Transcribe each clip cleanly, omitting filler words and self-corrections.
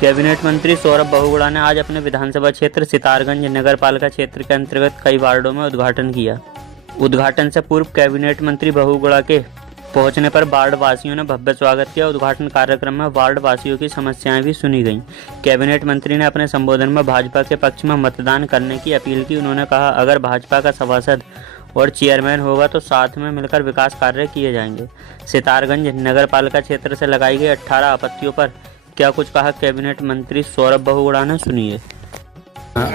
Cabinet मंत्री सौरभ बहुगुणा ने आज अपने विधानसभा क्षेत्र सितारगंज नगर पालिका क्षेत्र के अंतर्गत कई वार्डों में उद्घाटन किया। उद्घाटन से पूर्व कैबिनेट मंत्री बहुगुणा के पहुंचने पर वार्ड वासियों ने भव्य स्वागत किया। उद्घाटन कार्यक्रम में वार्ड वासियों की समस्याएं भी सुनी गईं। कैबिनेट मंत्री ने अपने संबोधन में भाजपा के पक्ष में मतदान करने की अपील की। उन्होंने कहा, अगर भाजपा का सभासद और चेयरमैन होगा तो साथ में मिलकर विकास कार्य किए जाएंगे। सितारगंज नगर पालिका क्षेत्र से लगाई गई 18 आपत्तियों पर क्या कुछ कहा कैबिनेट मंत्री सौरभ बहुगुणा ने, सुनिए।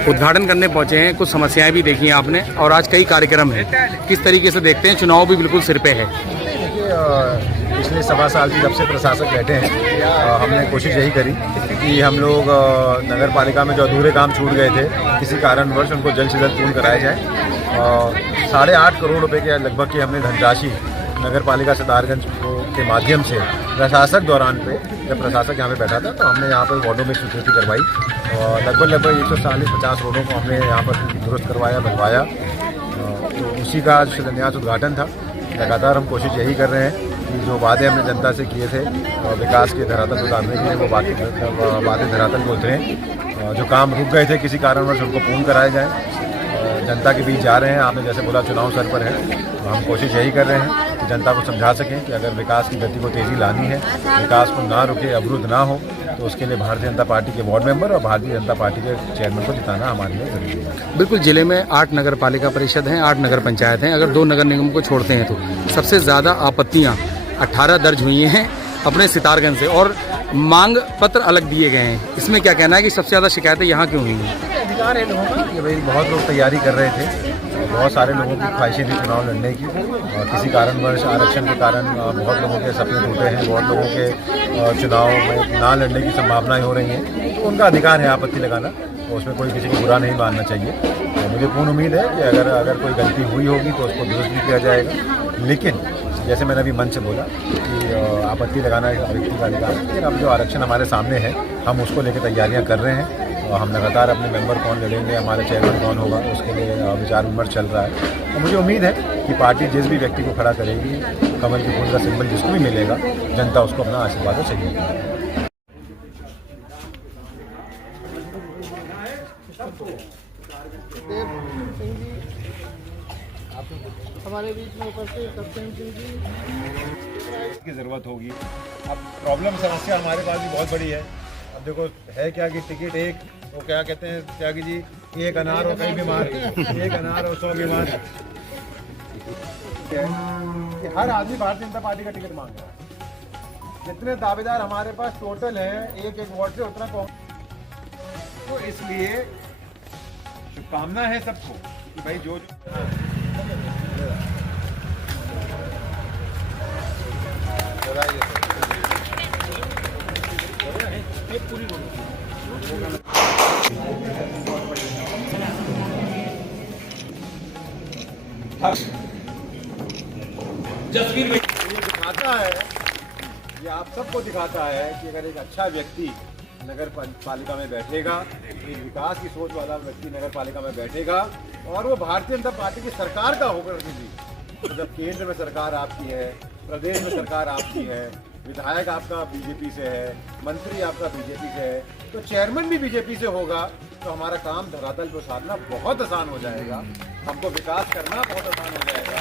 उद्घाटन करने पहुंचे हैं, कुछ समस्याएं भी देखी हैं आपने और आज कई कार्यक्रम हैं, किस तरीके से देखते हैं? चुनाव भी बिल्कुल सिर पे है। पिछले 1.25 साल से जब से प्रशासक बैठे हैं हमने कोशिश यही करी कि हम लोग नगर पालिका में जो अधूरे काम छूट गए थे किसी कारणवश उनको जल्द से जल्द पूर्ण कराए जाए। 8.5 करोड़ रुपए के लगभग की हमने धनराशि नगर पालिका सितारगंज के माध्यम से प्रशासक दौरान पे, जब प्रशासक यहाँ पे बैठा था तो हमने यहाँ पर वार्डों में स्वीकृति करवाई और लगभग 140-50 रोडों को हमने यहाँ पर दुरुस्त करवाया, बनवाया। तो उसी का शिलान्यास उद्घाटन था। लगातार हम कोशिश यही कर रहे हैं कि जो वादे हमने जनता से किए थे विकास के धरातल पर उतारने के लिए, वो वादे धरातल पर उतरे। जो काम रुक गए थे किसी कारणवश उनको पूर्ण कराए जाएँ। जनता के बीच जा रहे हैं, आपने जैसे बोला चुनाव सर पर है, तो हम कोशिश यही कर रहे हैं कि जनता को समझा सकें कि अगर विकास की गति को तेज़ी लानी है, विकास को ना रुके, अवरुद्ध ना हो, तो उसके लिए भारतीय जनता पार्टी के वार्ड मेंबर और भारतीय जनता पार्टी के चेयरमैन को जिताना हमारे लिए जरूरी है। बिल्कुल, जिले में 8 नगर पालिका परिषद हैं, 8 नगर पंचायत हैं। अगर 2 नगर निगम को छोड़ते हैं तो सबसे ज़्यादा आपत्तियाँ 18 दर्ज हुई हैं अपने सितारगंज से और मांग पत्र अलग दिए गए हैं। इसमें क्या कहना है कि सबसे ज़्यादा शिकायतें यहाँ क्यों हुई हैं? अधिकार है लोगों का कि भाई बहुत लोग तैयारी कर रहे थे, बहुत सारे लोगों की ख्वाहिशें थी चुनाव लड़ने की और किसी कारणवश आरक्षण के कारण बहुत लोगों के सपने टूटे हैं, बहुत लोगों के चुनाव में ना लड़ने की संभावनाएं हो रही हैं। तो उनका अधिकार है आपत्ति लगाना और उसमें कोई किसी को बुरा नहीं मानना चाहिए। तो मुझे पूर्ण उम्मीद है कि अगर कोई गलती हुई होगी तो उसको दुरुस्त भी किया जाएगा। लेकिन जैसे मैंने अभी मन से बोला कि आपत्ति लगाना एक व्यक्ति का अधिकार है, लेकिन अब जो आरक्षण हमारे सामने है हम उसको लेकर तैयारियां कर रहे हैं और हम लगातार अपने मेंबर कौन लड़ेंगे, हमारे चेयरमैन कौन होगा, उसके लिए विचार विमर्श चल रहा है। और मुझे उम्मीद है कि पार्टी जिस भी व्यक्ति को खड़ा करेगी, कमल के फूल का सिंबल जिसको भी मिलेगा, जनता उसको अपना आशीर्वाद चाहिए। हमारे बीच में उपस्थित की ज़रूरत होगी। अब प्रॉब्लम समस्या हमारे पास भी बहुत बड़ी है। अब देखो है क्या कि टिकट एक, वो क्या कहते हैं त्यागी जी, एक अनार और कई बीमार, एक अनार और 100 बीमार। हर आदमी भारतीय जनता पार्टी का टिकट मांग रहा है। जितने दावेदार हमारे पास टोटल हैं एक वार्ड से उतना तो इसलिए शुभकामना है सबको कि भाई जो जसवीर ये दिखाता है, ये आप सबको दिखाता है कि अगर एक अच्छा व्यक्ति नगर पालिका में बैठेगा, एक विकास की सोच वाला व्यक्ति नगर पालिका में बैठेगा और वो भारतीय जनता पार्टी की सरकार का होकर भी, तो जब केंद्र में सरकार आपकी है, प्रदेश में सरकार आपकी है, विधायक आपका बीजेपी से है, मंत्री आपका बीजेपी से है, तो चेयरमैन भी बीजेपी से होगा, तो हमारा काम धरातल पर उतारना बहुत आसान हो जाएगा, हमको विकास करना बहुत आसान हो जाएगा।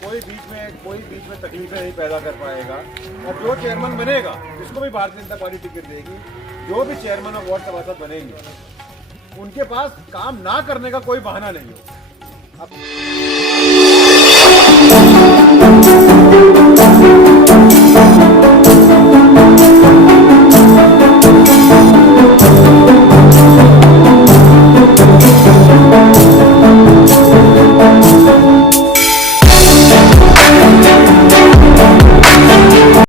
कोई बीच में तकलीफें नहीं पैदा कर पाएगा। और जो चेयरमैन बनेगा, जिसको भी भारतीय जनता पार्टी टिकट देगी, जो भी चेयरमैन और वार्ड सभासद बनेंगे, उनके पास काम ना करने का कोई बहाना नहीं होगा। अब